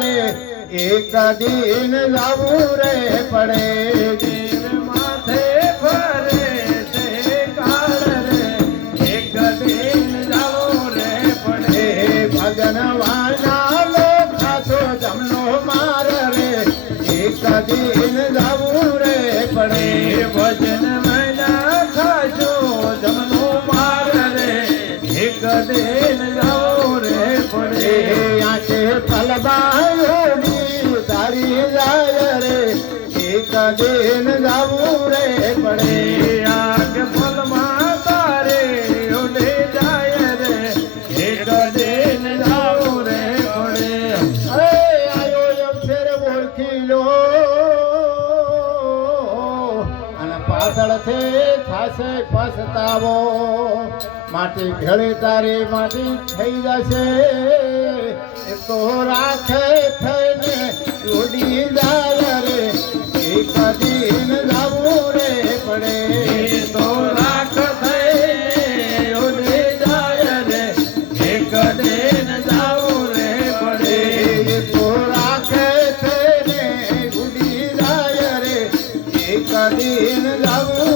રે એક દિન જાવું રે પડે. જાય રે, એક દિન જાવું તારે ઉડે જાય રે, એક રે પડે. અરે ફેર ઓળખી લો અને પાછળથી થાશે પછતાવો. માટી ભેળી તારી માટી થઈ જશે. તો રાખે થઈને ઉડી જાય રે એક દિન જાવું રે પડે. તો રાખ થઈ ઉડે જાય રે એક દિન જાવું રે પડે. તો રાખે થઈને ઉડી જાય રે એક દિન જાવું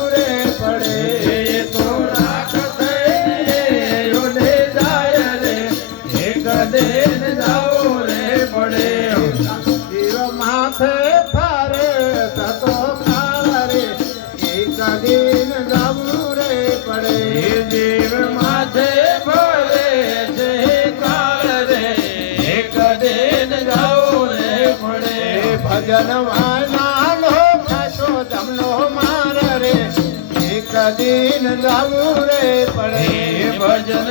એક દિન જાવું રે પડે ભજન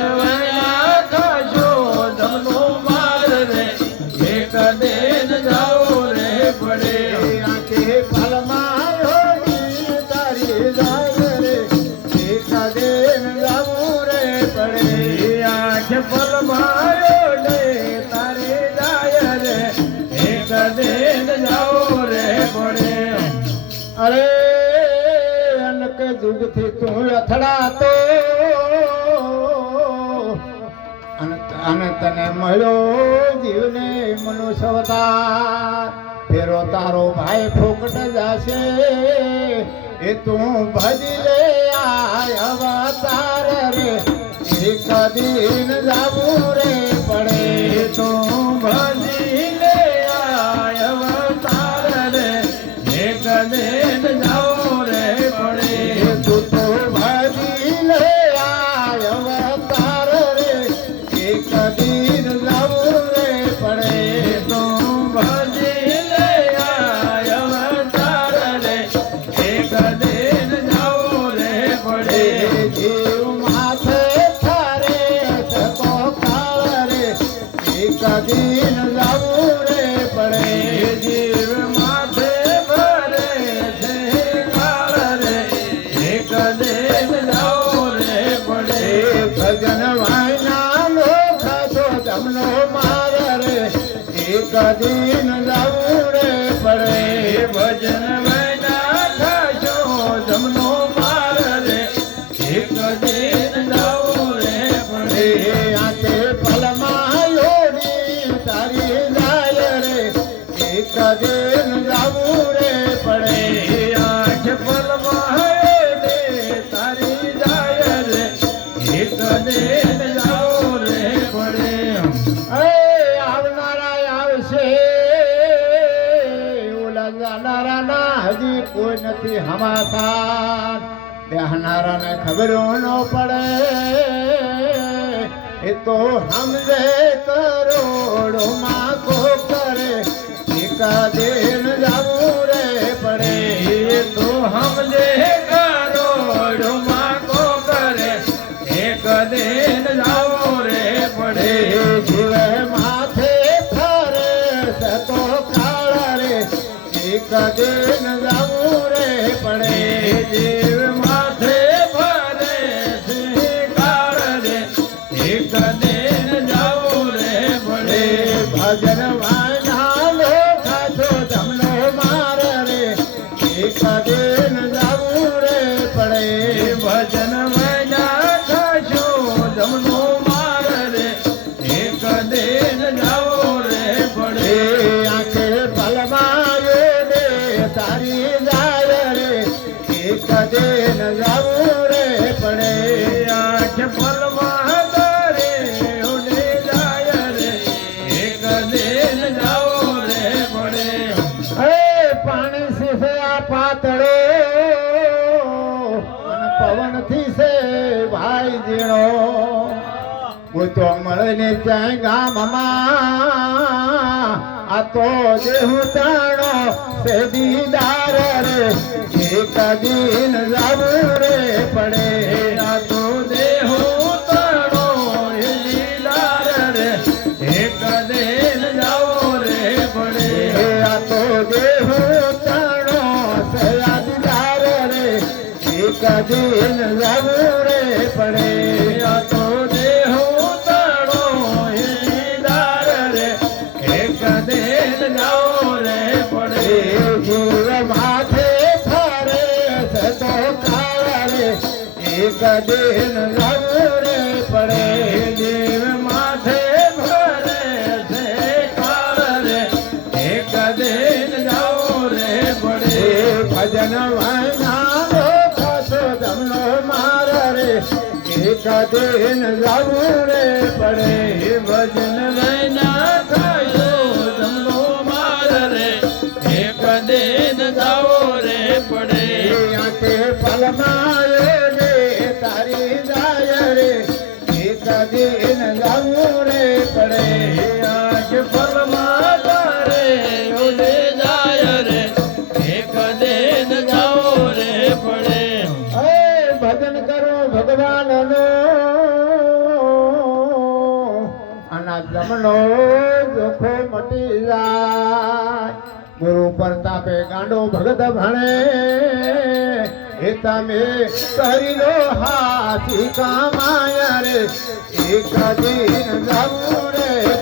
અને તને મળ્યો જીવને મનુષ્ય અવતાર. ફેરો તારો ભાઈ ફોકટ જાશે, એ તું ભજી લે આ અવતાર રે. એક દિન જાવું દિન જાવું રે પડે, જીવ માથે ભરે છે કાળ રે, એક દિન જાવું રે પડે ભજન વાયના લો ખાસો જમનો માર રે, એક દિન હજી કોઈ નથી હમાસાર બેહનારાને ખબરો ન પડે એ તો સમજે કરોડો માં કો એક દિન જાવું તારી જાય રે, એક દે ન જાવું રે પડે આઠ પલવા તારે ઉડે જાય રે, એક દે ન જાવું રે પડે હે પાણી સીસે આ પાતળે પવનથી સે ભાઈ જીણો તો મળે ને ત્યાં ગામમાં આ તો દેહુ તાણો સે દીદાર રે. એક દિન જાવું રે પડે. આ તો દેહો તણો એ લીલાર રે. એક દિન જાઓ રે પડે. આ તો દેહુ તાણો સે દીદાર રે. એક દિન જાવું રે પડે. એક દિન જાવું રે પડે દેવ માથે ભરે છે કાળ રે એક દેન જાઓ રે પડે ભજન વાયના ખાસો જમનો માર રે એક દિન જાવું રે પડે ભજન જમનો જોખો મટી જાય. ગુરુ પ્રતાપે ગાંડો ભગત ભણે. એ તમે કરીલો હાથી કામાયા રે. એક દિન જવું રે.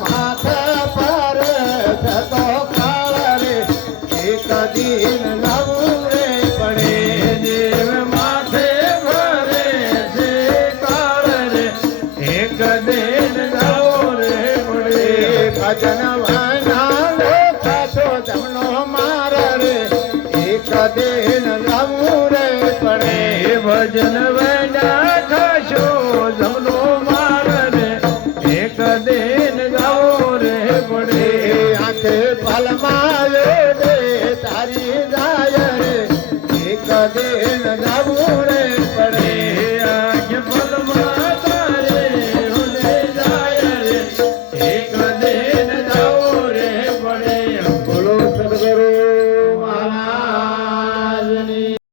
માથા પર થતો કાળ રે. એક દિન એક દિન નવું રે પડે ભજન વૈડા ખાશો જમનો માર રે. એક દિન જાઓ રે પડે. આંખે પલમાવે તારી જાય રે. દિન